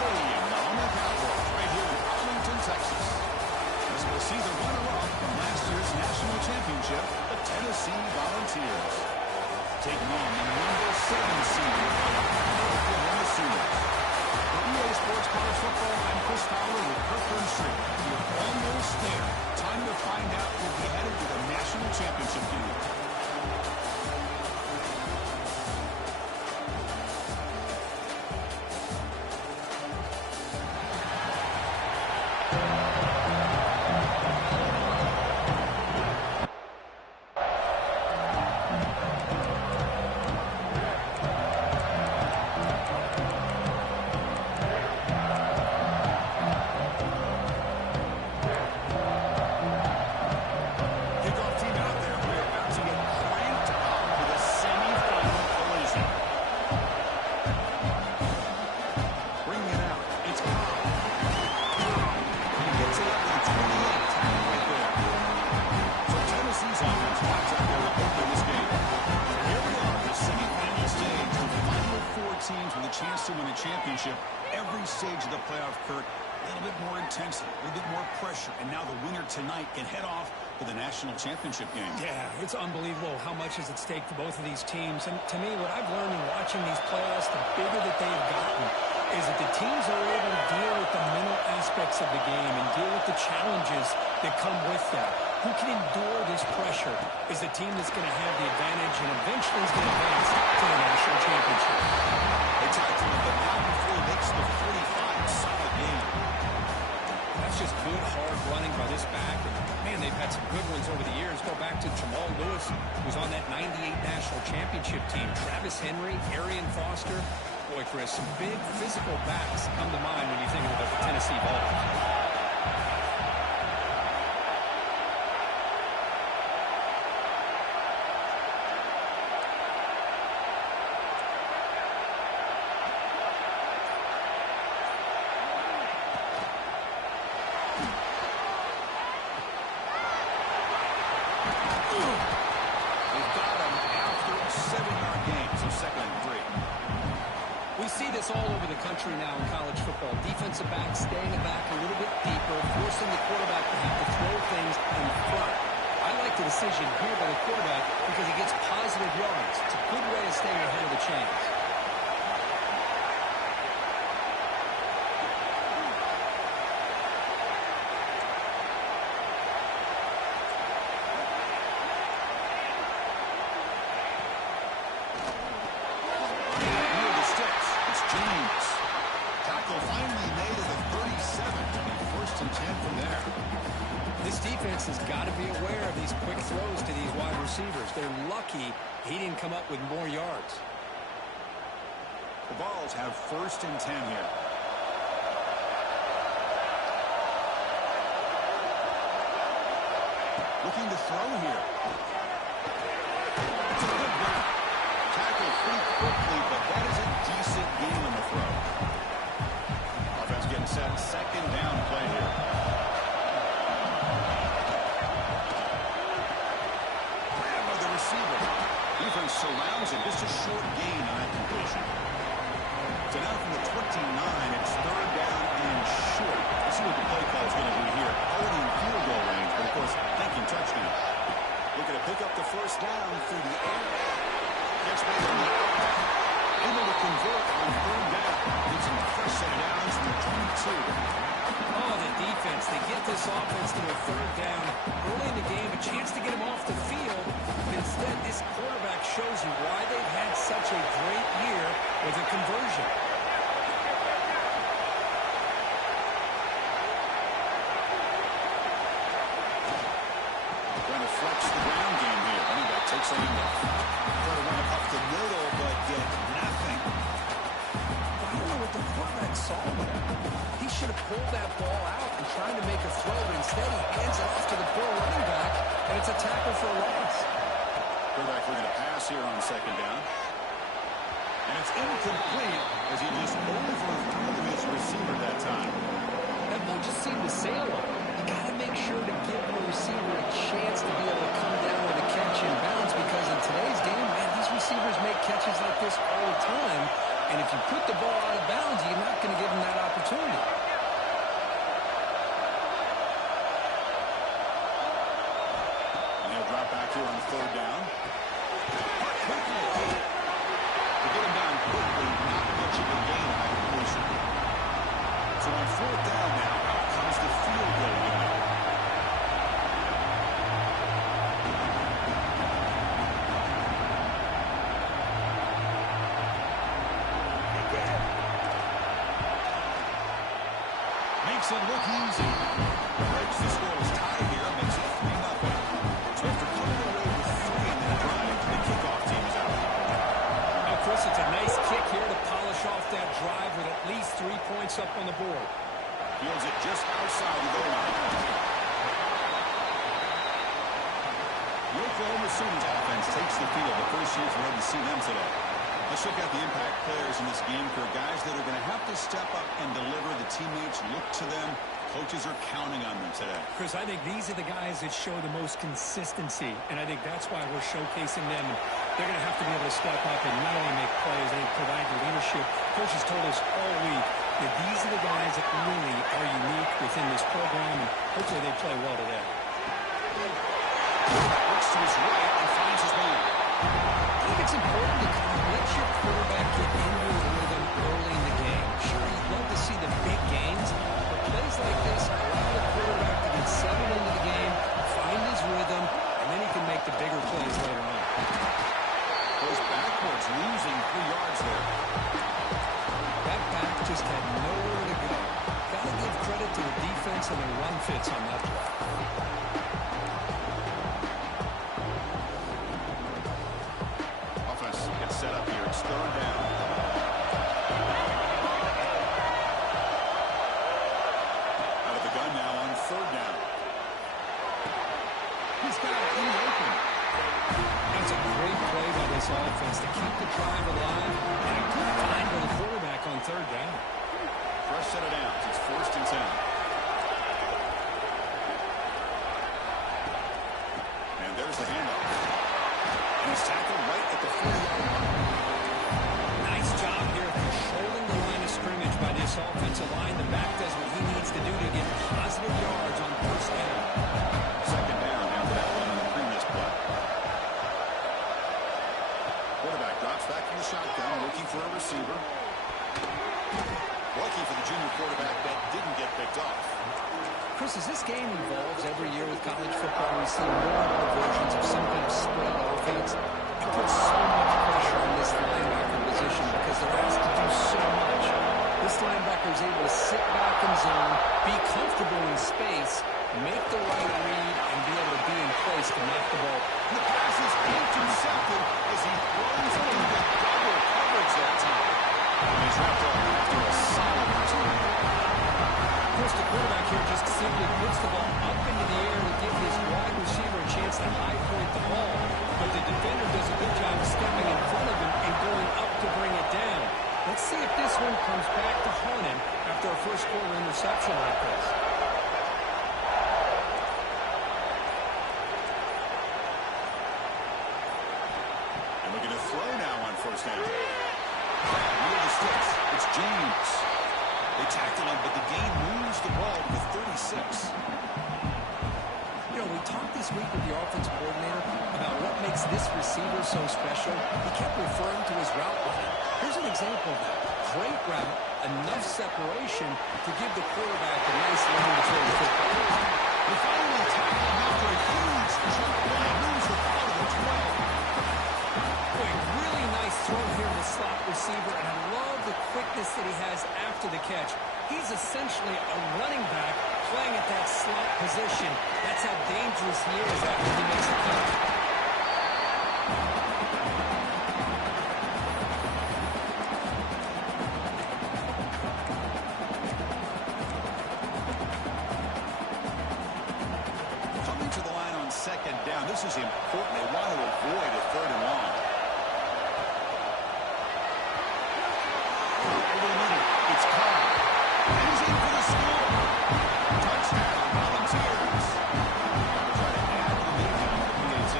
Stadium, the home of the Cowboys, right here in Arlington, Texas. As we'll see the runner-up from last year's national championship, the Tennessee Volunteers, taking on the number 7 seed, Oklahoma Sooners. For EA Sports College Football, I'm Chris Fowler with Kirkland Street. You're almost there. Time to find out who'll be headed to the national championship game. Every stage of the playoff, Kirk, a little bit more intensity, a little bit more pressure, and now the winner tonight can head off to the national championship game. Yeah, it's unbelievable how much is at stake for both of these teams. And to me, what I've learned in watching these playoffs, the bigger that they've gotten, is that the teams are able to deal with the mental aspects of the game and deal with the challenges that come with that. Who can endure this pressure is the team that's going to have the advantage and eventually is going to advance to the national championship. They talked to him, but now before he makes the 45, solid game. That's just good, hard running by this back. And, man, they've had some good ones over the years. Go back to Jamal Lewis, who's on that 98 national championship team. Travis Henry, Arian Foster. Boy, Chris, some big physical backs come to mind when you think about the Tennessee Vols. All over the country now in college football. Defensive backs staying back a little bit deeper, forcing the quarterback to have to throw things in front. I like the decision here by the quarterback because he gets positive yards. It's a good way of staying ahead of the chains. Has got to be aware of these quick throws to these wide receivers. They're lucky he didn't come up with more yards. The Vols have 1st and 10 here. Looking to throw here. It's a good run. Tackled pretty quickly, but that is a decent gain on the throw. Offense getting set. 2nd down play here. Defense surrounds him. Just a short gain on that completion. So now from the 29, it's 3rd down and short. Let's see what the play call is going to be here. Already in field goal range, but of course, thinking touchdown. Looking to pick up the 1st down through the air. Gets made on the outside. Able to convert on 3rd down. Gets him the first set of downs from the 22. Oh, the defense. They get this offense to a 3rd down. Early in the game, a chance to get him off the field. But instead, this quarterback shows you why they've had such a great year with a conversion. Trying to flex the ground game here. Running back takes a handoff. Try to run it up the middle, but get nothing. I don't know what the quarterback saw there. He should have pulled that ball out and tried to make a throw, but instead he hands it off to the poor running back, and it's a tackle for a loss. Quarterback looking to pass here on 2nd down. And it's incomplete as he just overthrew his receiver that time. That ball just seemed to sail him. You got to make sure to give the receiver a chance to be able to come down with a catch in bounds because in today's game, man, these receivers make catches like this all the time. And if you put the ball out of bounds, you're not going to give them that opportunity. 4th down now. Out comes the field goal unit. Makes it look easy. Breaks the scoreless tie here. Makes it 3-0. So after coming away with 3 in that drive, the kickoff team is out. Now, Chris, it's a nice kick here to polish off that drive with at least 3 points up on the board. Fields it just outside the goal line. The Oklahoma Sooners offense takes the field. The first chance we're going to see them today. Let's look at the impact players in this game for guys that are going to have to step up and deliver. The teammates look to them. Coaches are counting on them today. Chris, I think these are the guys that show the most consistency, and I think that's why we're showcasing them. They're going to have to be able to step up and not only make plays, they provide the leadership. Coaches told us all week that these are the guys that really are unique within this program, and hopefully they play well today. Looks to his right and finds his man. I think it's important to kind of let your quarterback get into a rhythm early in the game. Sure, you'd love to see the big gains, but plays like this allow the quarterback to get settled into the game, find his rhythm, and then he can make the bigger plays later on. Goes backwards, losing 3 yards there. That back just had nowhere to go. Got to give credit to the defense and their run fits on that play. Set up here. It's 3rd down. Out of the gun now on 3rd down. He's got it in the open. That's a great play by this offense to keep the drive alive and a good find by the quarterback on 3rd down. Fresh set of downs. It's 1st and 10. And there's the handoff. And he's tackled right at the 40-yard line. Nice job here controlling the line of scrimmage by this offensive line. The back does what he needs to do to get positive yards on 1st down. 2nd down after that one on the previous play. Quarterback drops back in the shotgun, looking for a receiver. Lucky for the junior quarterback that didn't get picked off. Chris, as this game evolves every year with college football, we see more and more versions of some kind of spread offense. It puts so much pressure on this linebacker position because they're asked to do so much. This linebacker is able to sit back in zone, be comfortable in space, make the right read, and be able to be in place to knock the ball. And the pass is intercepted as he throws it into double coverage that time. And he's wrapped up after a solid return. Chris, the quarterback here just simply puts the ball up into the air to give his wide receiver a chance to high point the ball. But the defender does a good job stepping in front of him and going up to bring it down. Let's see if this one comes back to haunt him after a first quarter interception like this. And we're going to throw now on 1st down. Near the sticks, it's James. They tackle him, but the gain moves the ball to the 36. You know, we talked this week with the offensive coordinator about what makes this receiver so special. He kept referring to his route running. Here's an example of that. Great route, enough separation to give the quarterback a nice lane to throw the football. We finally tackle him after a huge jump play. Moves the ball to the 12. Boy, really nice throw here to the slot receiver, and I love the quickness that he has after the catch. He's essentially a running back playing at that slot position. That's how dangerous he is after he makes the catch. Coming to the line on 2nd down. This is important. They want to avoid a 3rd and long. It's caught. He's in for the score. Touchdown, Volunteers. Try to add the lead now for PAT.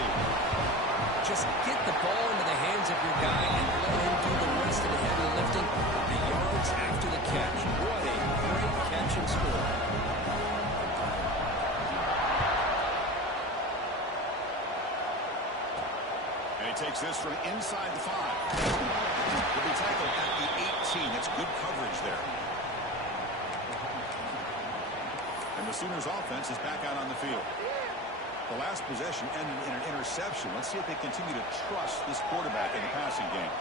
Just get the ball into the hands of your guy and let him do the rest of the heavy lifting. The yards after the catch. What a great catch and score. And he takes this from inside the 5. He'll be tackled at the 18. That's good coverage there. the Sooners offense is back out on the field. The last possession ended in an interception. Let's see if they continue to trust this quarterback in the passing game.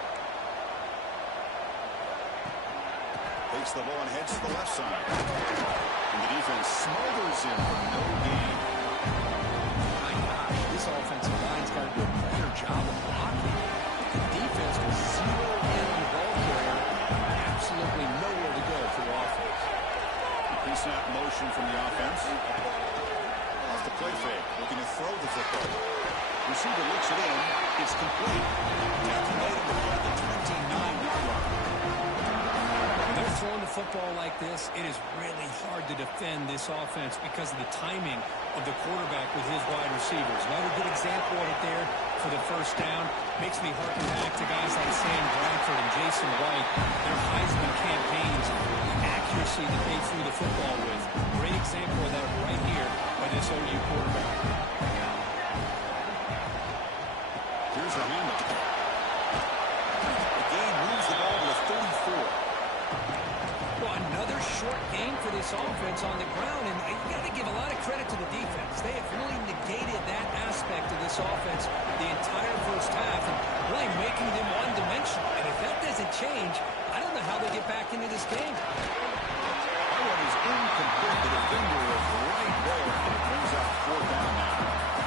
Takes the ball and heads to the left side. And the defense smothers him for no gain. My gosh, this offensive line's got to do a better job of blocking. The defense will zero in on the ball carrier. Absolutely nowhere to go for the offense. Pre-snap motion from the offense. Off the play fake. Looking to throw the football. Receiver looks it in. It's complete. Calculated to be at the 29-yard line. When they're throwing the football like this, it is really hard to defend this offense because of the timing of the quarterback with his wide receivers. Another good example of it there for the first down. Makes me harken back to guys like Sam Bradford and Jason White, their Heisman campaigns, the accuracy that they threw the football with. Great example of that right here by this OU quarterback. Here's a handoff. The game moves the ball to the 34. Well, another short game for this offense on the ground, and you got to give a lot of credit to the defense. They have really negated that aspect of this offense the entire first half and really making them one-dimensional. And if that doesn't change, I don't know how they get back into this game. That one is incomplete. The defender is right there, and it brings out 4th down now.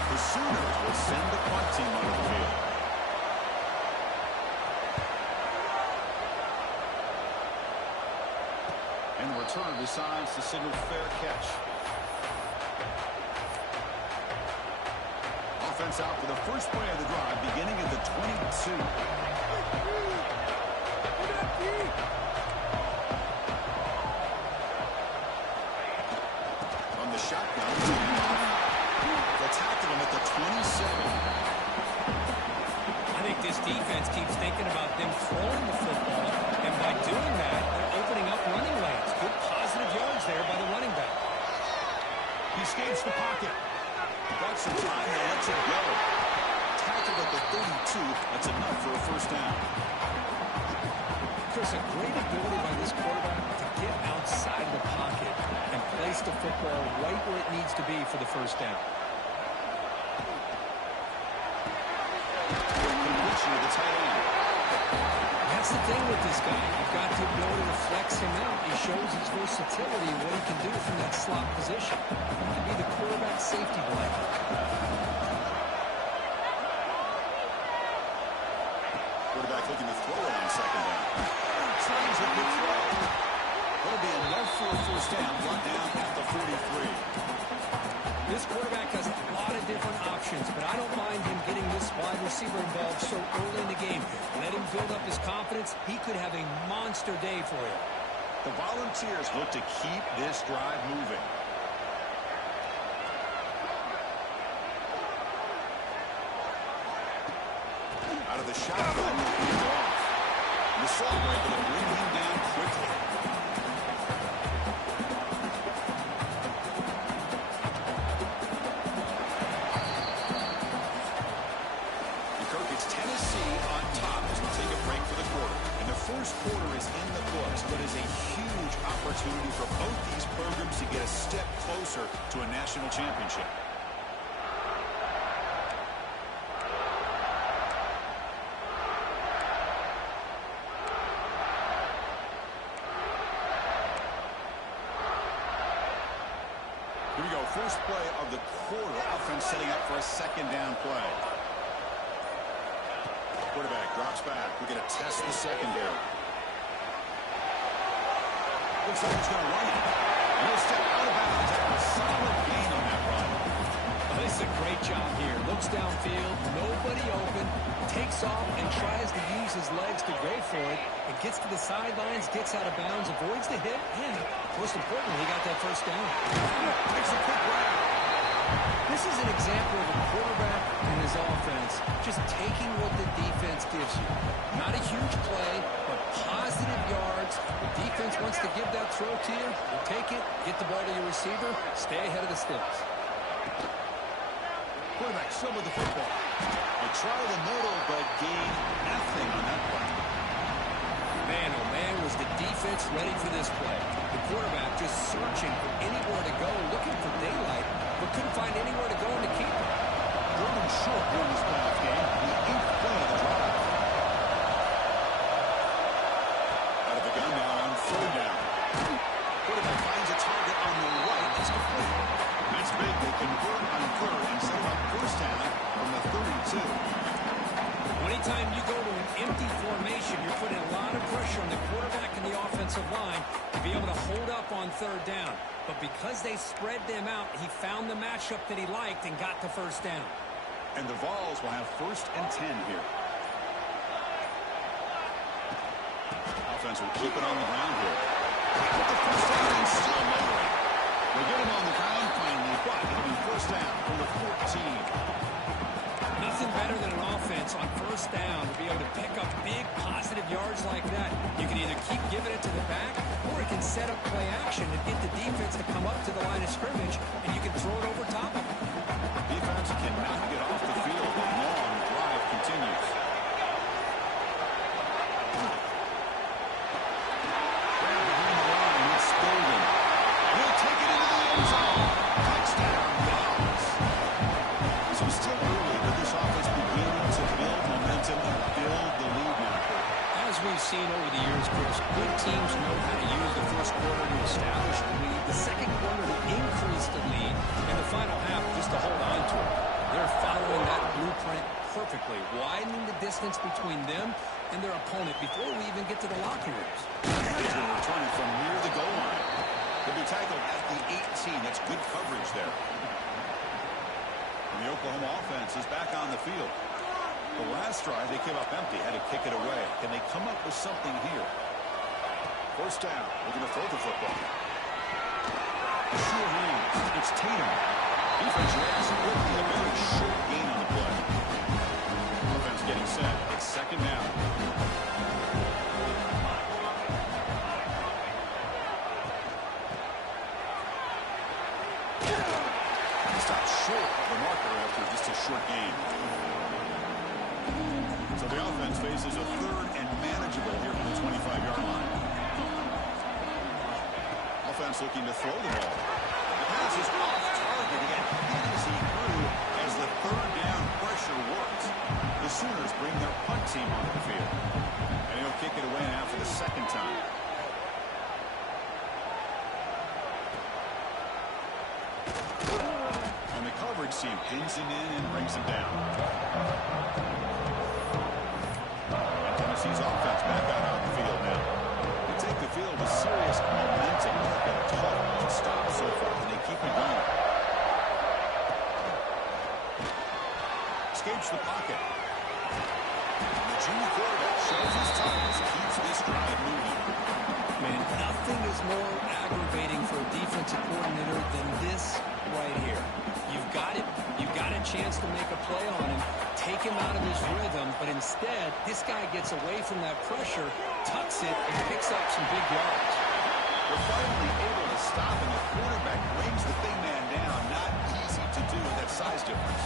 The Sooners will send the punt team onto the field. And the return decides to signal fair catch. Offense out for the first play of the drive, beginning at the 22. On the shotgun, they'll tackle him at the 27. I think this defense keeps thinking about them throwing the football, and by doing that, they're opening up running lanes. Good positive yards there by the running back. He escapes the pocket. Got some time and lets it go. Tackled at the 32. That's enough for a first down. Chris, a great ability by this quarterback to get outside of the pocket and place the football right where it needs to be for the first down. Completion of the tight end. That's the thing with this guy. You've got the ability to flex him out. He shows his versatility and what he can do from that slot position. He can be the quarterback safety blanket. Quarterback looking to throw it on second down. Tries a good throw. That'll be enough for a first down. Brought down at the 43. This quarterback has a lot of different options, but I don't mind him getting this wide receiver involved so early in the game. Let him build up his confidence. He could have a monster day for you. The Volunteers look to keep this drive moving. Out of the shotgun, he's off. The assault rifle will bring him down quickly. First quarter is in the books, but is a huge opportunity for both these programs to get a step closer to a national championship. Here we go, first play of the quarter. Offense setting up for a second down play. Quarterback drops back. We're going to test the secondary. Looks like he's going to run it. No step out of bounds. A solid gain on that run. Oh, this is a great job here. Looks downfield, nobody open, takes off and tries to use his legs to go for it. And gets to the sidelines, gets out of bounds, avoids the hit, and most importantly, he got that first down. Takes a quick grab. This is an example of a quarterback and his offense just taking what the defense gives you. Not a huge play, but positive yards. The defense wants to give that throw to you. You take it, get the ball to your receiver, stay ahead of the sticks. Quarterback still with the football. They try the middle, but gain nothing on that play. Man, oh man, was the defense ready for this play. The quarterback just searching for anywhere to go, looking but couldn't find anywhere to go and to keep it. Third and short here in this playoff game. The 8th play of the drive. Out of the gun now on third down. Quarterback finds a target on the right. It's complete. That's big. They convert on third and set up first down from the 32. Anytime you go to an empty formation, you're putting a lot of pressure on the quarterback and the offensive line to be able to hold up on third down. But because they spread them out, he found the matchup that he liked and got the first down. And the Vols will have first and 10 here. Offense will keep it on the ground here. Put the first down and still lowering. They get him on the ground finally, but it'll be first down from the 14. Nothing better than an offense on first down to be able to pick up big positive yards like that. You can either keep giving it to the back, or it can set up play action and get the defense to come up to the line of scrimmage, and you can throw it over top of them. Defense cannot get off the field. The long drive continues. Grab behind the line. It's Golden. He'll take it into the end zone. Touchdown, Vols. So still early, but this offense beginning to build momentum and build the lead now. As we've seen over the years, Chris, good teams know how to use the first quarter to establish the lead, the second quarter to increase the lead, and the final half just to hold on to it. They're following that blueprint perfectly, widening the distance between them and their opponent before we even get to the locker rooms. He's going to return it from near the goal line. He'll be tackled at the 18. That's good coverage there. And the Oklahoma offense is back on the field. The last drive, they came up empty, had to kick it away. Can they come up with something here? First down, looking to throw the football. Sure hands. It's Tatum. Defense reacts quickly. A very short gain on the play. Offense getting set. It's second down. Stopped short of the marker after just a short gain. So the offense faces a third and manageable here from the 25-yard line. Offense looking to throw the ball. The pass is off target. Again, hit as he grew as the third down pressure works. The Sooners bring their punt team onto the field. And he'll kick it away now for the second time. And the coverage team pins him in and brings him down. Tennessee's offense back out on the field now. They take the field with serious momentum. They've been tough to stop so far, and they keep it going. Escapes the pocket. The junior quarterback shows his toughness, keeps this drive moving. Man, nothing is more aggravating for a defensive coordinator than this right here. You've got it. You've got a chance to make a play on him, take him out of his rhythm, but instead, this guy gets away from that pressure, tucks it, and picks up some big yards. They're finally able to stop, and the quarterback brings the big man down. Not easy to do with that size difference.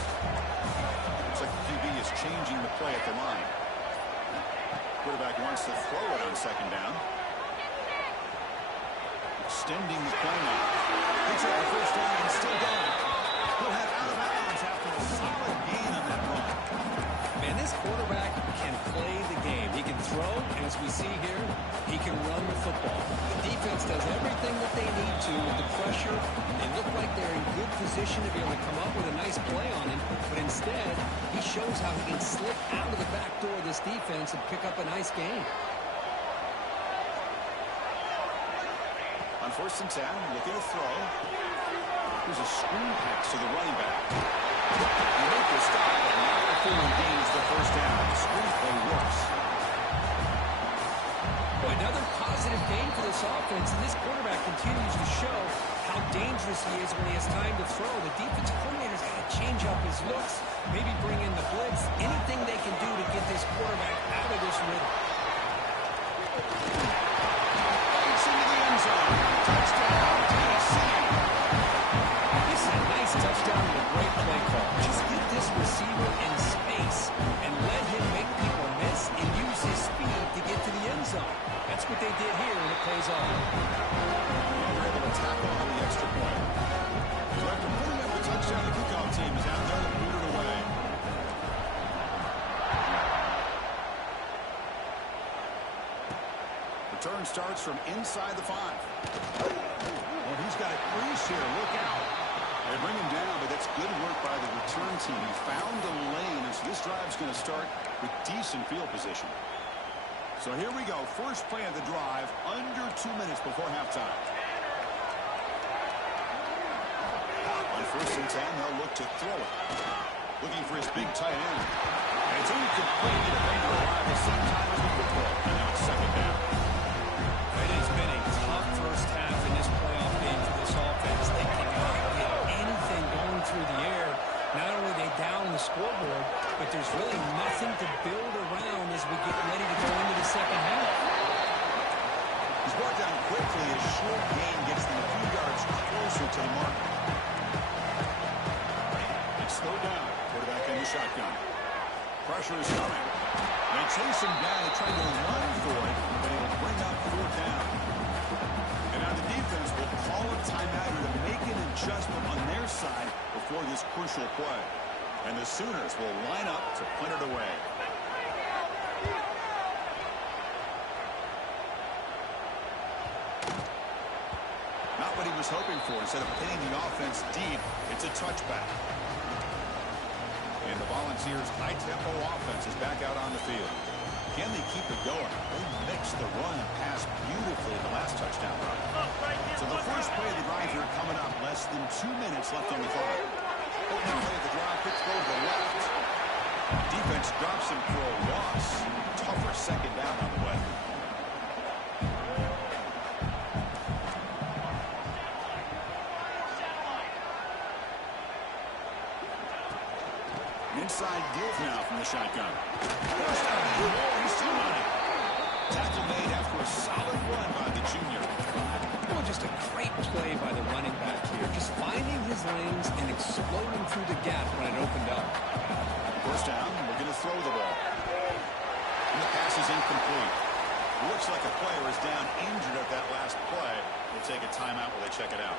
Looks like the QB is changing the play at the line. Quarterback wants to throw it on second down. Extending the play now. Picks up the first down and still going. He'll have out of bounds after a solid gain on that run. Man, this quarterback can play the game. He can throw, and as we see here, he can run the football. The defense does everything that they need to with the pressure. They look like they're in good position to be able to come up with a nice play on him, but instead, he shows how he can slip out of the back door of this defense and pick up a nice gain. On first and 10, looking to throw. Here's a screen pass to the running back. He made the stop, but not before he gains the first down. The screen play works. Boy, another positive gain for this offense, and this quarterback continues to show how dangerous he is when he has time to throw. The defensive coordinator's got to change up his looks, maybe bring in the blitz, anything they can do to get this quarterback out of this rhythm. It's into the end zone. Touchdown, Tennessee. This is a nice touchdown and a great play call. Just get this receiver in space and let him make people miss and use his speed to get to the end zone. That's what they did here, and it pays off. They're able to tackle on the extra point. So after putting up the starts from inside the 5. Well, he's got a crease here. Look out. They bring him down, but that's good work by the return team. He found a lane, and so this drive's going to start with decent field position. So here we go. First play of the drive, under 2 minutes before halftime. On 1st and 10, they'll look to throw it. Looking for his big tight end. And it's incomplete. The defender arrived at the same time as the football. And now it's 2nd down. It has been a tough first half in this playoff game for this offense. They cannot get anything going through the air. Not only are they down the scoreboard, but there's really nothing to build around as we get ready to go into the second half. He's brought down quickly. A short gain gets them a few yards closer to the mark. It's third down. Quarterback in the shotgun. Pressure is coming. They chase him down. They try to run for it, but it'll bring up 4th down. And now the defense will call a timeout to make an adjustment on their side before this crucial play. And the Sooners will line up to punt it away. Not what he was hoping for. Instead of pinning the offense deep, it's a touchback. And the Volunteers' high-tempo offense is back out on the field. Can they keep it going? They mixed the run and pass beautifully in the last touchdown run. So the first play of the drive here coming up. Less than 2 minutes left on the clock. Opening play of the drive, pitch go to the left. Defense drops him for a loss. Tougher 2nd down on the way. Inside give now from the shotgun. He's still running. Tackle made after a solid run by the junior. Well, just a great play by the running back here. Just finding his lanes and exploding through the gap when it opened up. First down, we're going to throw the ball. And the pass is incomplete. Looks like a player is down injured at that last play. We'll take a timeout while they check it out.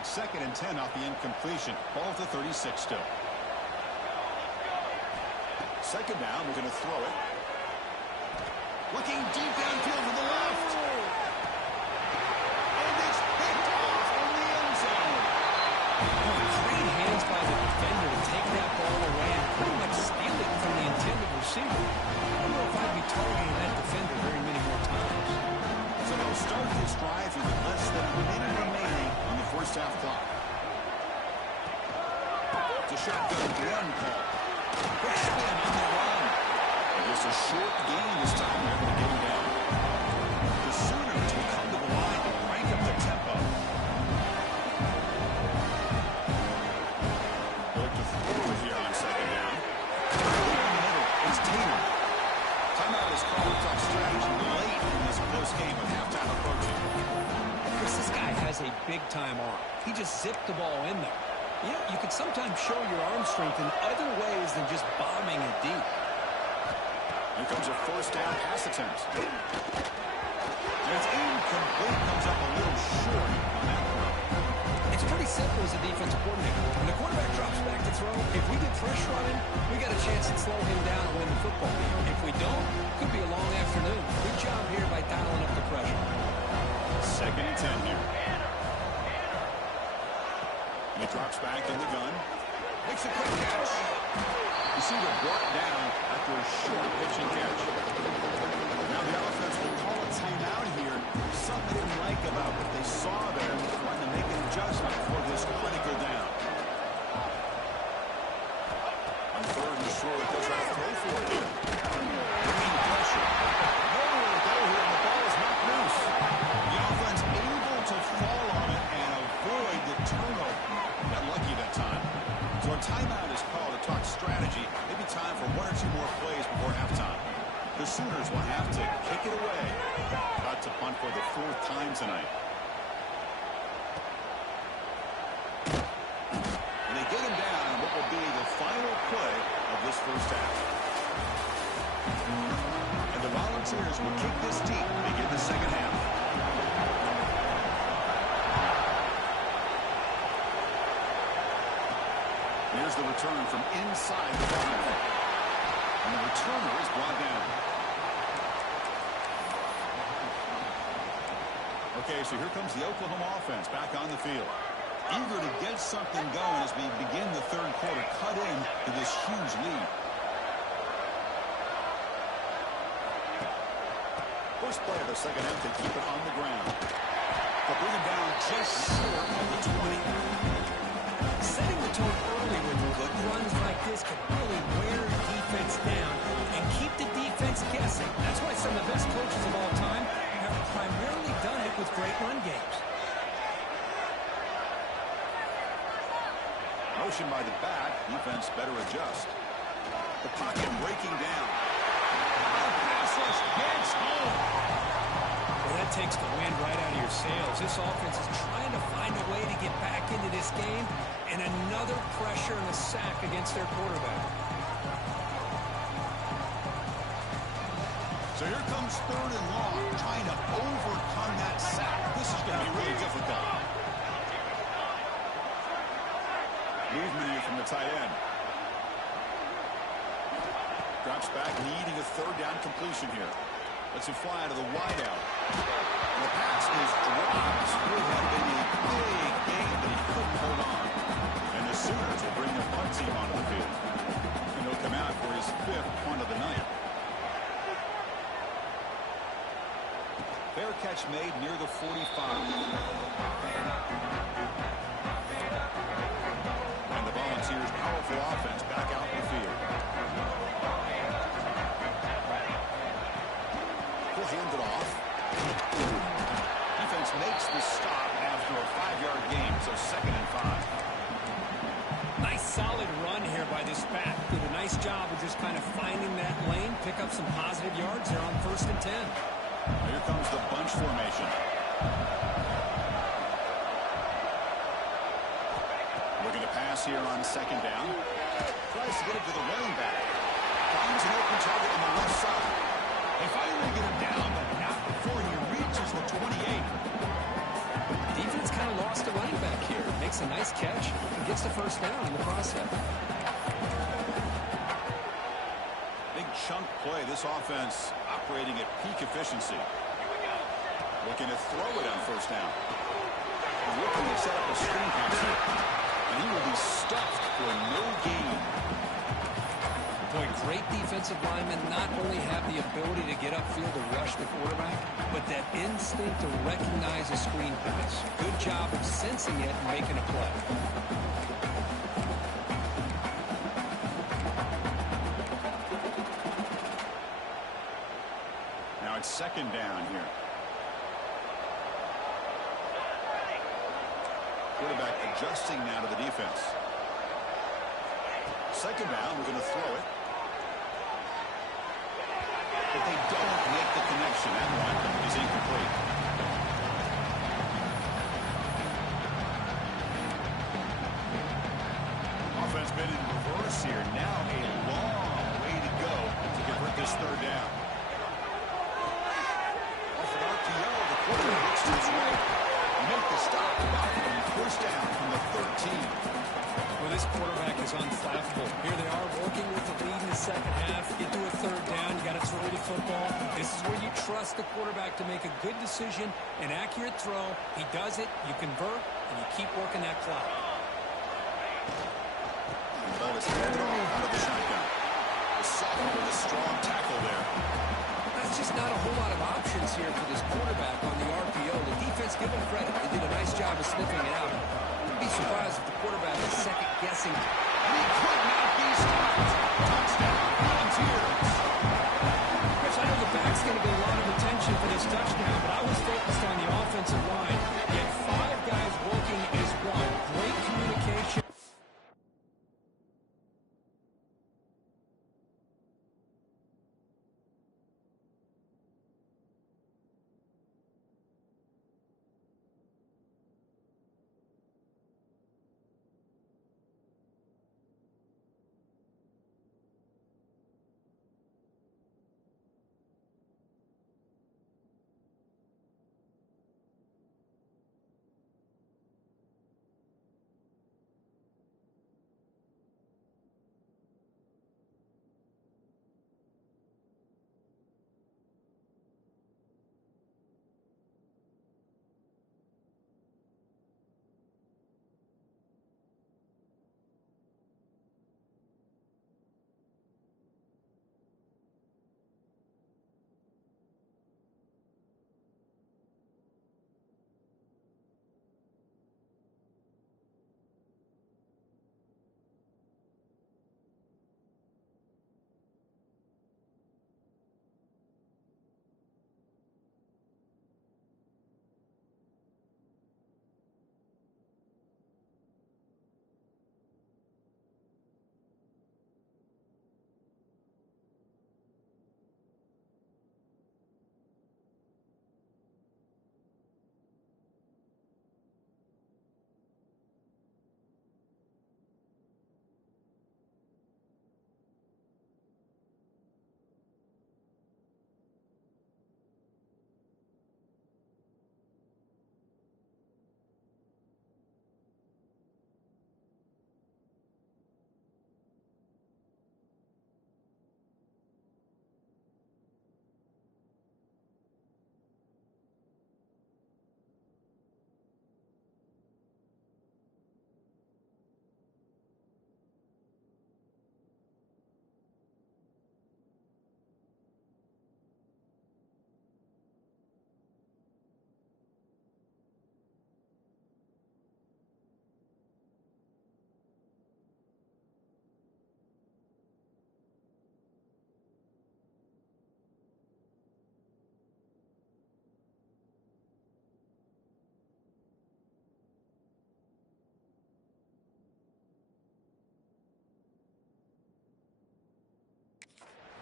It's 2nd and 10 off the incompletion. Ball at the 36 still. 2nd down, we're going to throw it. Looking deep downfield to the left. And it's picked off in the end zone. Great hands by the defender to take that ball away and pretty much steal it from the intended receiver. I don't know if I'd be targeting that defender very many more times. So they'll start this drive with less than a minute remaining on the first half clock. It's a shotgun run call. Quick spin on the run. And just a short gain this time. They're able to get him down. The Sooners will come to the line and crank up the tempo. They'll look to throw it here on 2nd down. In the middle, it's Tatum. Timeout is called. Talk strategy late in this close game with halftime approaching. Chris, this guy has a big-time arm. He just zipped the ball in there. You know, you could sometimes show your arm strength in other ways than just bombing it deep. Here comes a 1st down pass attempt. And it's incomplete. Comes up a little short on that throw. It's pretty simple as a defensive coordinator. When the quarterback drops back to throw, if we get pressure on him, we got a chance to slow him down and win the football game. If we don't, it could be a long afternoon. Good job here by dialing up the pressure. 2nd and 10 here. He drops back in the gun. Makes a quick catch. You see they're brought down after a short pitching catch. Now the offense will call a timeout here. Something they didn't like about what they saw there. Trying to make an adjustment for this critical down. On 3rd and short, they'll try to throw for it here. Bringing pressure. Nowhere to go here, and the ball is knocked loose. The offense able to fall on it and avoid the turnover. Got lucky that time. So a timeout is called to talk strategy. Maybe time for 1 or 2 more plays before halftime. The Sooners will have to kick it away. About to punt for the 4th time tonight. And they get him down in what will be the final play of this first half. And the Volunteers will kick this deep to begin the second half. Here's Here's the return from inside the 5. And the returner is brought down. Okay, so here comes the Oklahoma offense back on the field. Eager to get something going as we begin the third quarter, cut in to this huge lead. First play of the second half, they keep it on the ground. But bring it down just short of the 20. Setting the tone early with good runs like this can really wear defense down and keep the defense guessing. That's why some of the best coaches of all time have primarily done it with great run games. Motion by the back. Defense better adjust. The pocket breaking down. Pass rush gets home. Well, that takes the wind right out of your sails. This offense is trying to find a way to get back into this game, and another pressure and a sack against their quarterback. So here comes third and long, trying to overcome that sack. This is going to be really difficult. Movement here from the tight end. Drops back, needing a third down completion here. Lets him fly out of the wideout. And the pass is dropped. Would have been a big game, but he couldn't hold on. And the Sooners will bring their punt team onto the field. And he'll come out for his 5th punt of the night. Fair catch made near the 45. And the Volunteers' powerful offense back out in the field. He'll hand it off. Defense makes the stop after a 5-yard gain, so 2nd and 5. Nice solid run here by this back. Did a nice job of just kind of finding that lane, pick up some positive yards there on 1st and 10. Here comes the bunch formation. Looking to pass here on 2nd down. Tries to get it to the running back. Finds an open target on the left side. They finally get him down, but not before he reaches the 28. Defense kind of lost the running back here. Makes a nice catch and gets the 1st down in the process. Big chunk play. This offense operating at peak efficiency. Looking to throw it on 1st down. Looking to set up a screen pass here. And he will be stuffed for no gain. Boy, great defensive linemen not only have the ability to get upfield to rush the quarterback, but that instinct to recognize a screen pass. Good job of sensing it and making a play. Now it's 2nd down here. Quarterback adjusting now to the defense. 2nd down, we're going to throw it. But they don't make the connection. That one is incomplete. Offense been in reverse here. Now a long way to go to convert this 3rd down. Off an RPO, the quarterback looks to his right. Make the stop. 1st down from the 13. Well, this quarterback is unflappable. Here they are working with the lead in the 2nd half. Get to a 3rd down. You got to throw the football. This is where you trust the quarterback to make a good decision, an accurate throw. He does it, you convert, and you keep working that clock. The ball is handed off out of the shotgun. The sophomore with a strong tackle there. That's just not a whole lot of options here for this quarterback on the RPO. The defense, give them credit. They did a nice job of sniffing it out. Wouldn't be surprised if the quarterback is second-guessing. And he could not be stopped. Touchdown, Volunteers. Chris, I know the back's going to get a lot of attention for this touchdown, but I was focused on the offensive line. Yet 5 guys working as one. Great communication.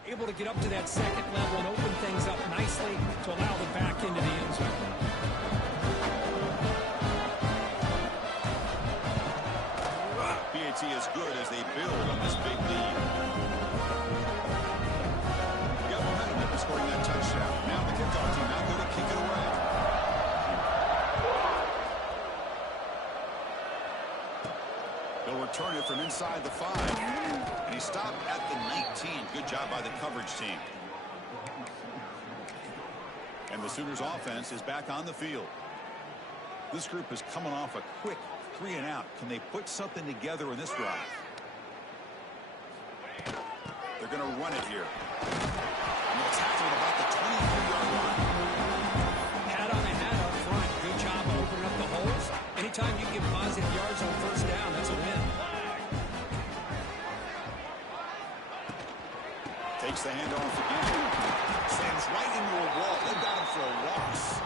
able to get up to that second level and open things up nicely to allow them back into the end zone. PAT is good as they build on this big lead. We got momentum after scoring that touchdown. Now the kickoff team now going to kick it away. They'll return it from inside the 5. And he stopped at the 19. Good job by the coverage team. And the Sooners offense is back on the field. This group is coming off a quick 3 and out. Can they put something together in this drive? They're going to run it here. And they'll tackle it about the 23-yard line. Hat on a hat up front. Good job of opening up the holes. Anytime you get positive yards on first down, that's a win. Takes the handoff again. Slams right into a wall. They've got him for a loss.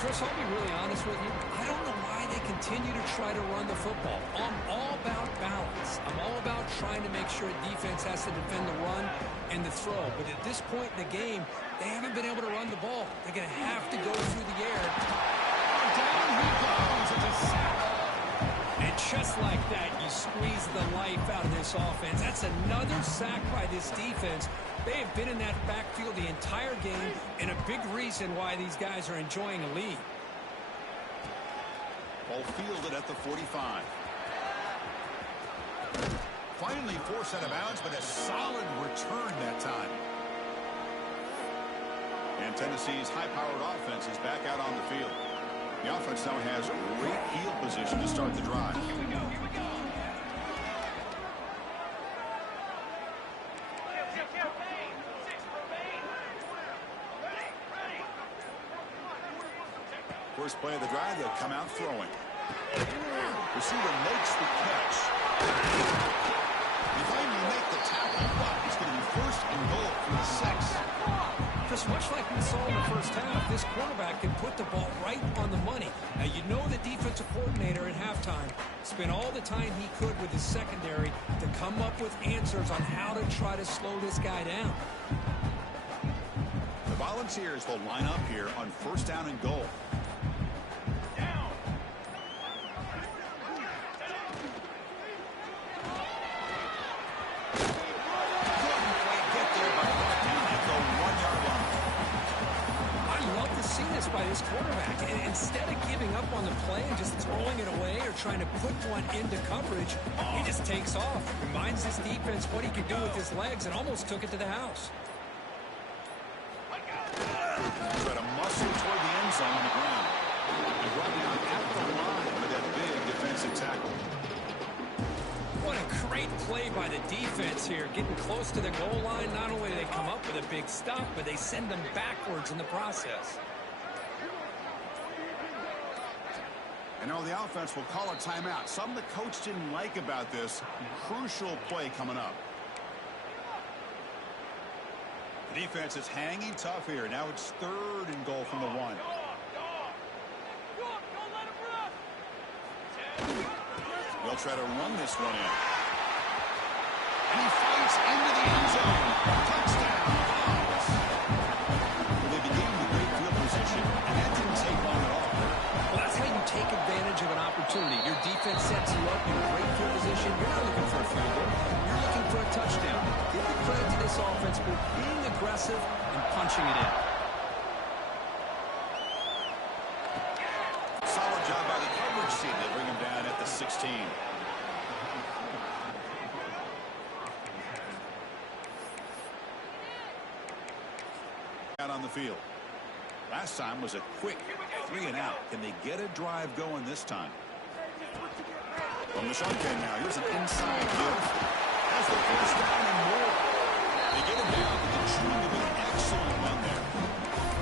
Chris, I'll be really honest with you. I don't know why they continue to try to run the football. I'm all about balance. I'm all about trying to make sure defense has to defend the run and the throw. But at this point in the game, they haven't been able to run the ball. They're going to have to go through the air. Down he goes. It's a sack. And just like that, you squeeze the life out of this offense. That's another sack by this defense. They have been in that backfield the entire game, and a big reason why these guys are enjoying a lead. Ball fielded at the 45. Finally forced out of bounds, but a solid return that time. And Tennessee's high-powered offense is back out on the field. The offense now has great field position to start the drive. Here we go, here we go. First play of the drive, they'll come out throwing. Receiver makes the catch. He finally make the tackle, but it's going to be first and goal for the Six. Just much like we saw in the first half, this quarterback can put the ball right on the money. Now, you know the defensive coordinator at halftime spent all the time he could with his secondary to come up with answers on how to try to slow this guy down. The Volunteers will line up here on first down and goal. By this quarterback, and instead of giving up on the play and just throwing it away or trying to put one into coverage, he just takes off. Reminds his defense what he can do with his legs and almost took it to the house. Try to muscle toward the end zone on the ground. And brought down at the line with that big defensive tackle. What a great play by the defense here. Getting close to the goal line, not only do they come up with a big stop, but they send them backwards in the process. And now the offense will call a timeout. Something the coach didn't like about this. Crucial play coming up. The defense is hanging tough here. Now it's third and goal from the 1. They'll try to run this one in. And he fights into the end zone. Touchdown. Well, they began with great field position, and that didn't take long at all. Well, that's how you take advantage of an opportunity. Your defense sets you up in great field position. You're not looking for a field goal. You're looking for a touchdown. Give the credit to this offense for being aggressive and punching it in. Solid job by the coverage team. They bring him down at the 16. Out on the field. Last time was a quick 3 and out. Can they get a drive going this time? From the shotgun now, here's an inside give. Has the first down and more. They get him down with a truly excellent run there.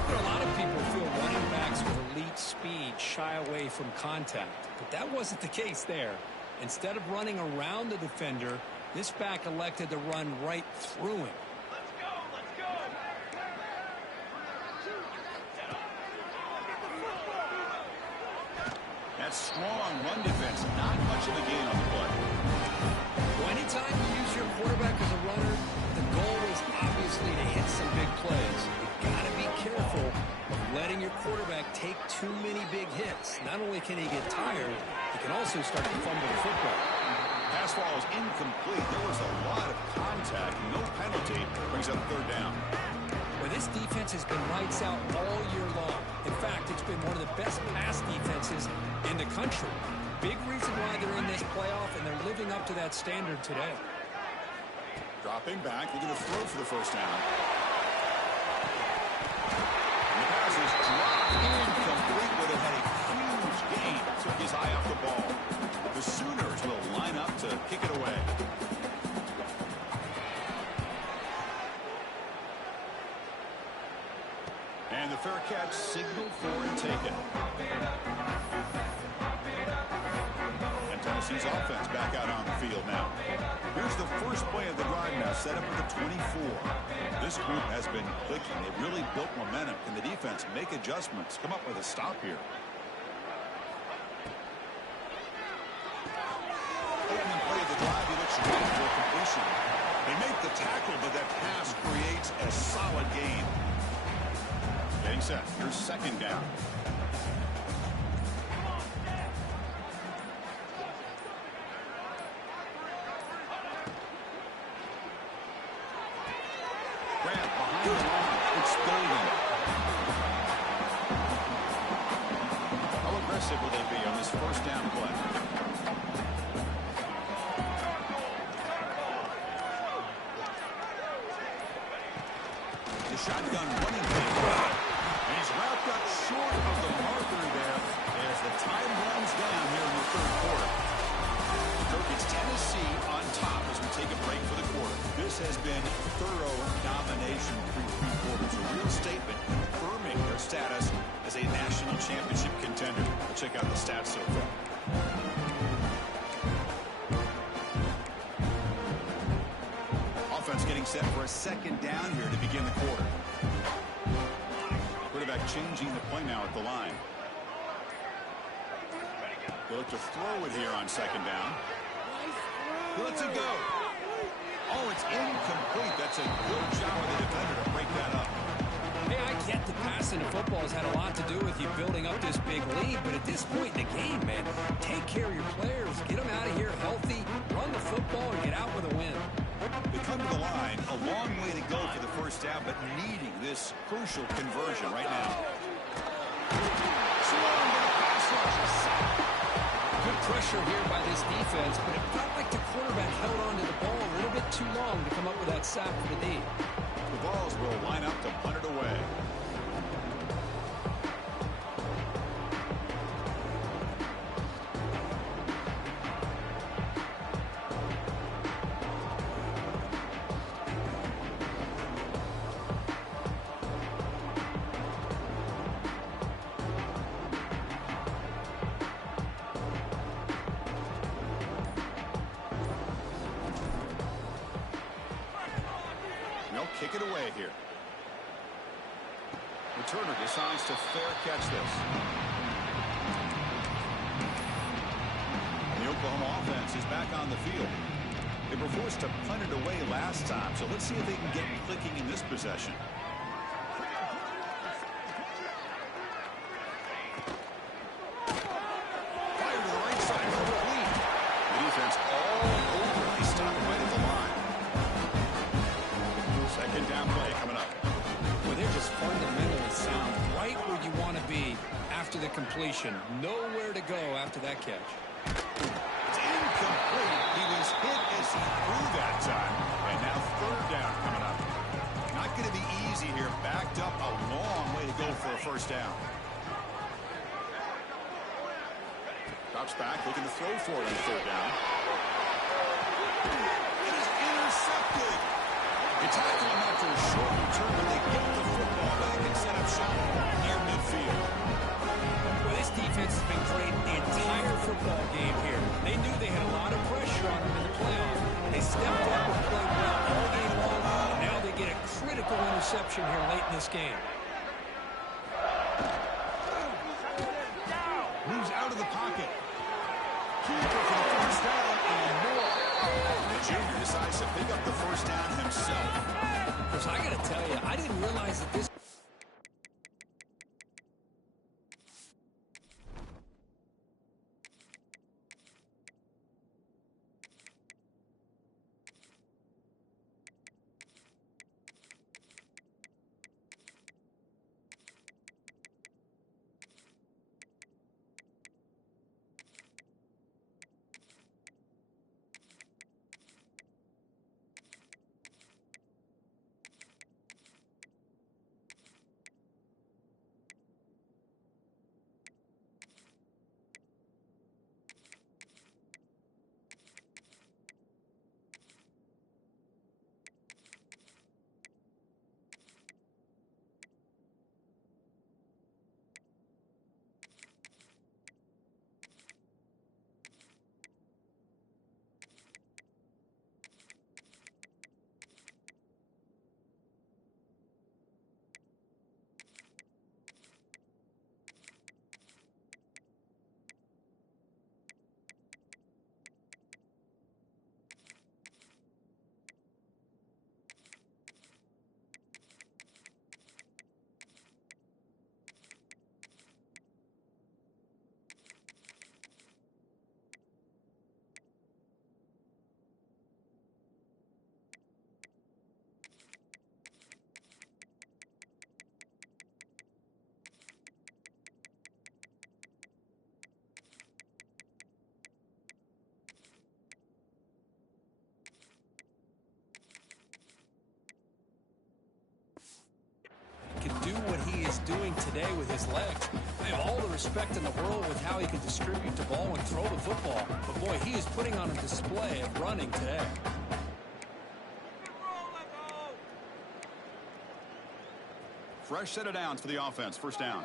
A lot of people feel running backs with elite speed shy away from contact, but that wasn't the case there. Instead of running around the defender, this back elected to run right through him. That strong run defense, not much of a gain on the play. Well, anytime you use your quarterback as a runner, the goal is obviously to hit some big plays. You've got to be careful of letting your quarterback take too many big hits. Not only can he get tired, he can also start to fumble the football. Pass ball is incomplete. There was a lot of contact. No penalty. Brings up third down. Well, this defense has been lights out all year long. In fact, it's been one of the best pass defenses in the country. Big reason why they're in this playoff, and they're living up to that standard today. Dropping back, looking to throw for the first down. And the pass is dropped incomplete. Would have had a huge gain. Took his eye off the ball. The Sooners will line up to kick it away. And the fair catch signaled for and taken. And Tennessee's offense back out on the field now. Here's the first play of the drive now, set up at the 24. This group has been clicking. They've really built momentum. Can the defense make adjustments? Come up with a stop here. Opening play of the drive, he looks ready for a completion. They make the tackle, but that pass creates a solid gain. Getting set. Here's second down. Grant behind the line. It's Golden. How aggressive will they be on this first down play? The shotgun running play. He's wrapped up short of the marker there as the time runs down here in the third quarter. It's Tennessee on top as we take a break for the quarter. This has been thorough domination through three quarters. A real statement confirming their status as a national championship contender. We'll check out the stats so far. Offense getting set for a second down here to begin the quarter. Quarterback changing the play now at the line. They look to throw it here on second down. He lets it go. Oh, it's incomplete. That's a good job of the defender to break that up. Hey, I get the passing of football has had a lot to do with you building up this big lead, but at this point in the game, man, take care of your players. Get them out of here healthy, run the football, and get out with a win. They come to the line, a long way to go for the first down, but needing this crucial conversion right now. Good pressure here by this defense, but it felt like the quarterback held on to the ball a little bit too long to come up with that sack for the D. The Vols will line up to punt it away. Kick it away here. Returner decides to fair catch this. The Oklahoma offense is back on the field. They were forced to punt it away last time, so let's see if they can get clicking in this possession. Fire to the right side, complete. The defense all over. They stop it right at the line. Second down play coming up. Well, they're just fundamentally sound. Right where you want to be after the completion. Nowhere to go after that catch. It's incomplete. He was hit as he threw that time. And now third down coming up. Not going to be easy here. Backed up a long way to go for a first down. Drops back, looking to throw for it on third down. It is intercepted. They tackle him after a short return, but they get the football back and set up shop near midfield. Well, this defense has been great the entire football game here. They knew they had a lot of pressure on them in the playoffs. They stepped up and played well all game long. Now they get a critical interception here late in this game. Moves out of the pocket. Keeper for the first down and more. The junior decides to pick up the first down himself. Chris, I got to tell you, I didn't realize that this can do what he is doing today with his legs. I have all the respect in the world with how he can distribute the ball and throw the football. But, boy, he is putting on a display of running today. Fresh set of downs for the offense. First down.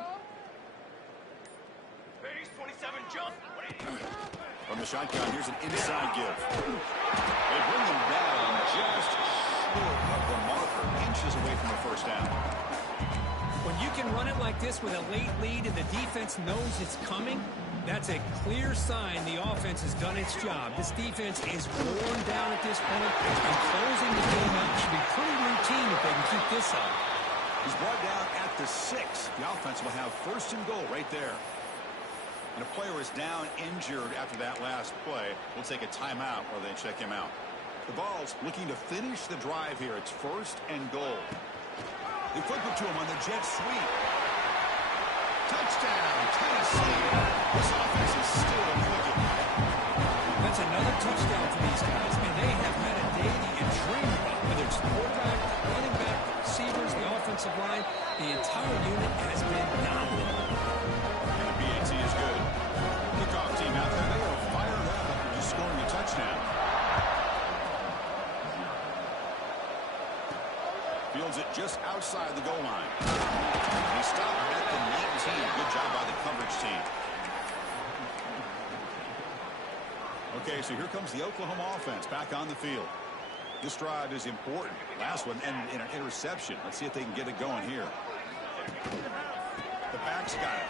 Base 27 jump. From the shotgun, here's an inside give. They bring them down just short of the marker, inches away from the first down. When you can run it like this with a late lead and the defense knows it's coming, that's a clear sign the offense has done its job. This defense is worn down at this point, and closing the game out should be pretty routine if they can keep this up. He's brought down at the 6. The offense will have first and goal right there. And a player is down injured after that last play. We'll take a timeout while they check him out. The Vols looking to finish the drive here. It's first and goal. They flip it to him on the jet sweep. Touchdown, Tennessee. This offense is still clicking. That's another touchdown for these guys. Man, they have had a day that you dream about. Whether it's quarterback, running back, receivers, the offensive line, the entire unit has been dominant. And the BAT is good. Kickoff team out there. They are fired up after just scoring a touchdown. Fields it just outside the goal line. He stopped at the 19. Good job by the coverage team. Okay, so here comes the Oklahoma offense back on the field. This drive is important. Last one ended in an interception. Let's see if they can get it going here. The back's got it.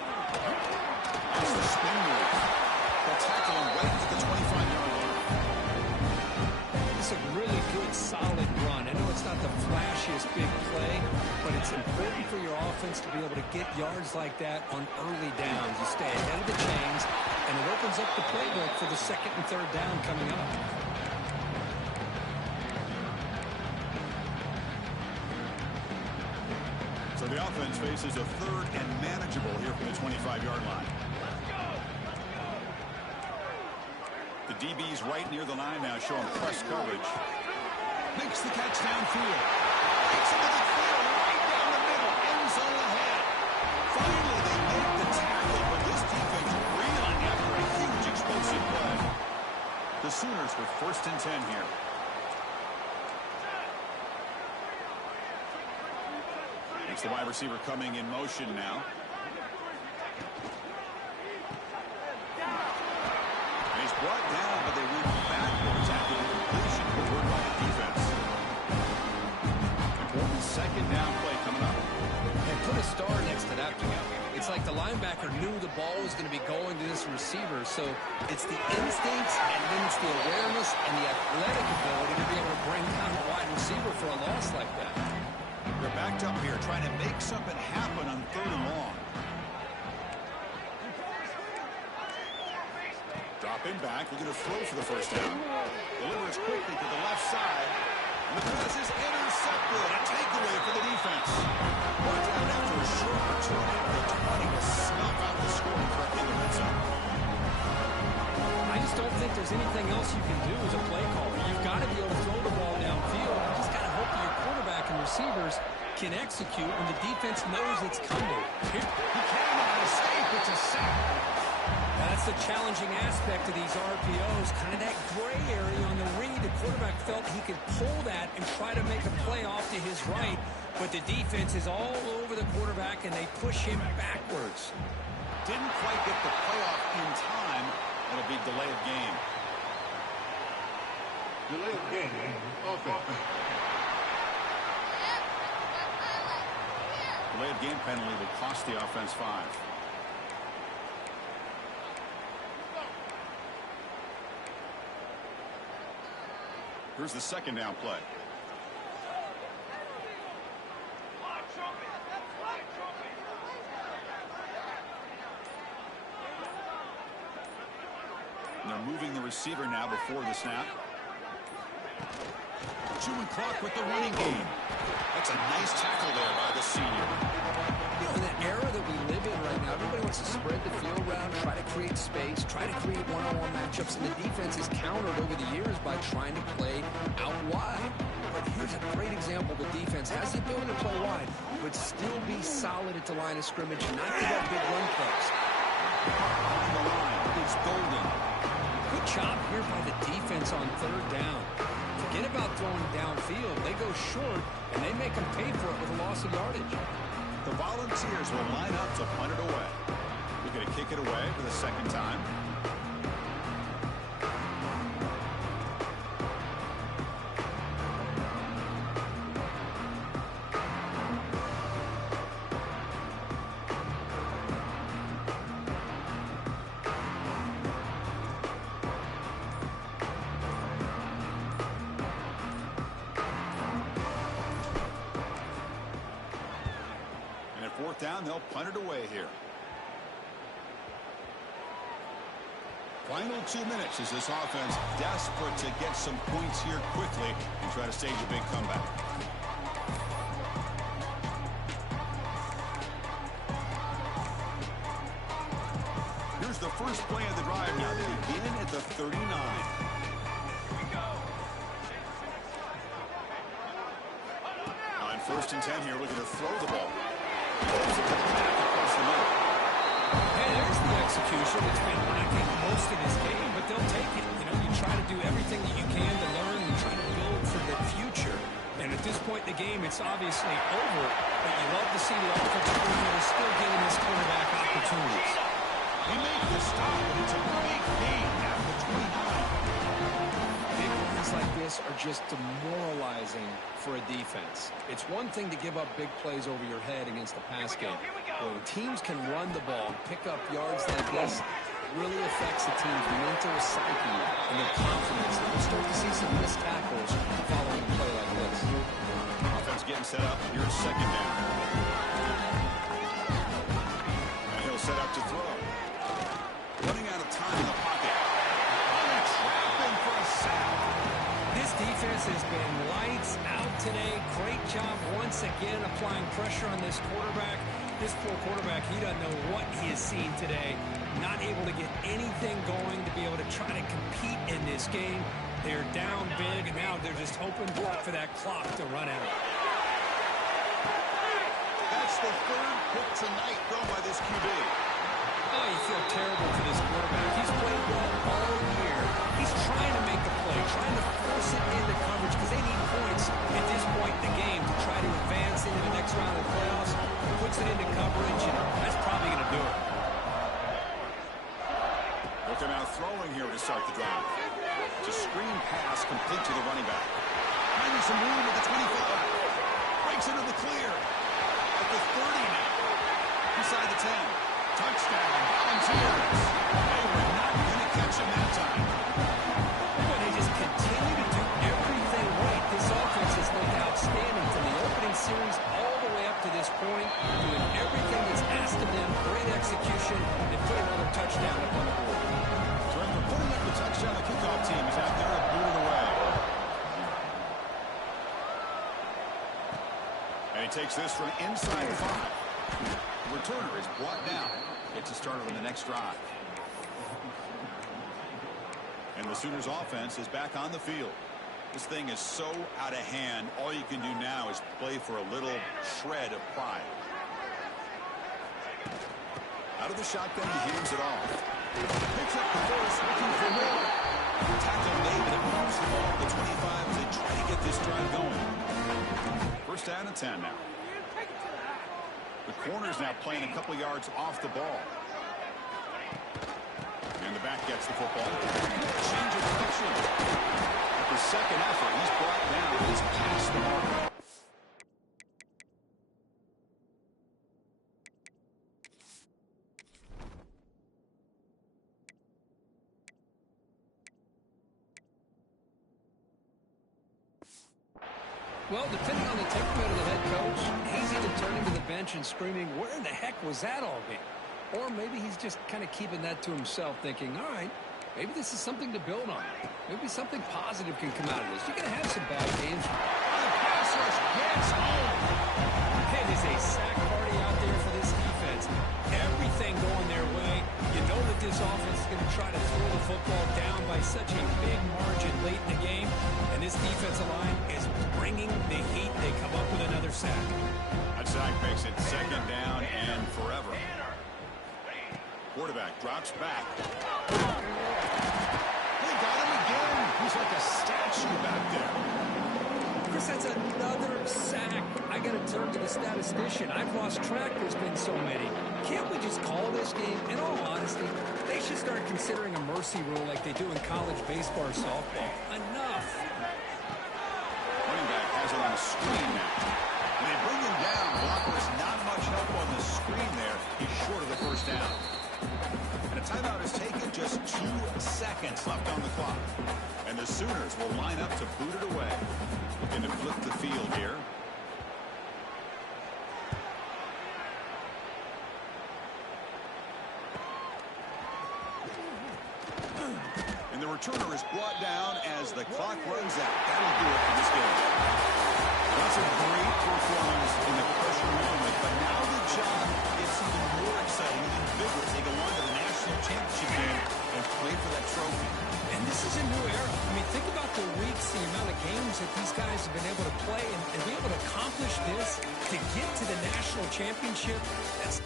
It's the spin move. They'll tackle him right to the 25-yard line. It's a really good, solid run. I know it's not the flashiest big play, but it's important for your offense to be able to get yards like that on early downs. You stay ahead of the chains, and it opens up the playbook for the second and third down coming up. So the offense faces a third and manageable here from the 25-yard line. The DB's right near the line now, showing press coverage. Makes the catch downfield. Takes it to the field, right down the middle, end zone ahead. Finally, they make the tackle, but this defense reeling after a huge explosive play. The Sooners with first and 10 here. It's the wide receiver coming in motion now. And he's brought down, but they went backwards after the completion. Good work by the defense. Important second down play coming up. And put a star next to that play. It's like the linebacker knew the ball was going to be going to this receiver, so it's the instincts and then it's the awareness and the athletic ability to be able to bring down a wide receiver for a loss like that. They're backed up here trying to make something happen on 3rd and long. Dropping back, looking to throw for the first down. Delivers quickly to the left side. And the pass is intercepted. A takeaway for the defense. Brought down after a short return at the 20 to snuff out the scoring threat in the red zone. I just don't think there's anything else you can do as a play caller. You've got to be able to throw the ball downfield. You just got to hope that your quarterback and receivers can execute when the defense knows it's coming. He cannot escape. It's a sack. That's the challenging aspect of these RPOs, kind of that gray area on the read. The quarterback felt he could pull that and try to make a play off to his right, but the defense is all over the quarterback, and they push him backwards. Didn't quite get the playoff in time. It'll be delay of game. Delay of game. Okay. Delay of game penalty will cost the offense 5. Here's the second down play. And they're moving the receiver now before the snap. Chewing clock with the running game. That's a nice tackle there by the senior. You know, in the era that we live in right now, everybody wants to spread the field around, try to create space, try to create one-on-one matchups, and the defense is countered over the years by trying to play out wide. But here's a great example. The defense has the ability to play wide, but still be solid at the line of scrimmage and not give up big run plays. On the line, it's Golden. Good job here by the defense on 3rd down. Forget about throwing downfield. They go short, and they make them pay for it with a loss of yardage. The Volunteers will line up to punt it away. We're going to kick it away for the second time. Fourth down, they'll punt it away here. Final 2 minutes as this offense desperate to get some points here quickly and try to stage a big comeback. Here's the first play of the drive now. They begin at the 39. On 1st and 10 here, looking to throw the ball. Hey, there's the execution. It's been lacking most of this game, but they'll take it. You know, you try to do everything that you can to learn and try to build for the future. And at this point in the game, it's obviously over, but you love to see the offensive coordinator still giving this quarterback opportunities. He makes the stop, and it's a big gain at the 29. Big runs like this are just demoralizing for a defense. It's one thing to give up big plays over your head against the pass game. When teams can run the ball and pick up yards like this, it really affects the team's mental psyche and their confidence. And we'll start to see some missed tackles following a play like this. Offense getting set up. Here's second down. And he'll set up to throw. Running out of time in the pocket. Trapping for a sack. This defense has been lights out today. Great job once again applying pressure on this quarterback. This poor quarterback, he doesn't know what he has seen today. Not able to get anything going to be able to try to compete in this game. They're down big, and now they're just hoping for that clock to run out. That's the 3rd pick tonight thrown by this QB. Oh, you feel terrible for this quarterback. He's played well all year. He's trying to make the play, trying to force it into coverage because they need points at this point in the game to try to advance into the next round of the playoffs. Puts it into coverage, and that's probably going to do it. Looking out throwing here to start the drive. It's a screen pass complete to the running back. Finding some room at the 25. Breaks into the clear. A at the 30 now. Inside the 10. Touchdown, Volunteers. They were not going to catch him that time. But they just continue to do everything right. This offense has looked outstanding from the opening series all the way up to this point, doing everything that's asked of them, great execution, and put another touchdown up on the board. So after putting up the touchdown, the kickoff team is out there and booted away. And he takes this from inside 5. The returner is brought down. Gets a started on the next drive. And the Sooners offense is back on the field. This thing is so out of hand. All you can do now is play for a little shred of pride. Out of the shotgun, he heaves it off. Picks up the first, looking for more. Tackle made, but it moves the ball to the 25 as they try to get this drive going. First down and 10 now. The corner's now playing a couple yards off the ball. And the back gets the football. Change of direction. At the second effort, he's brought down. He's past the marker. Well, depending on the temperament of the head coach, he's either turning to the bench and screaming, where in the heck was that all game? Or maybe he's just kind of keeping that to himself, thinking, all right, maybe this is something to build on. Maybe something positive can come out of this. You're going to have some bad games. The pass rush gets home. It is a sack party out there for this defense. Everything going their way. You know that this offense is going to try to throw the football down by such a big margin late in the game. And this defensive line is bringing the heat. They come up with another sack. That sack makes it second down and forever. Quarterback drops back. They got him again. He's like a statue back there. Chris, that's another sack. I got to turn to the statistician. I've lost track. There's been so many. Can't we just call this game? In all honesty, they should start considering a mercy rule like they do in college baseball or softball. Enough. Running back has it on a screen now. And they bring him down. Blocker's not much help on the screen there. He's short of the first down. And a timeout is taken, just 2 seconds left on the clock. And the Sooners will line up to boot it away. Looking to flip the field here. And the returner is brought down as the clock runs out. That'll do it for this game. That's a great performance in the pressure moment, but now the job gets even more exciting and vigorous. They go on to the national championship game and play for that trophy. And this is a new era. I mean, think about the weeks, the amount of games that these guys have been able to play and be able to accomplish this, to get to the national championship. That's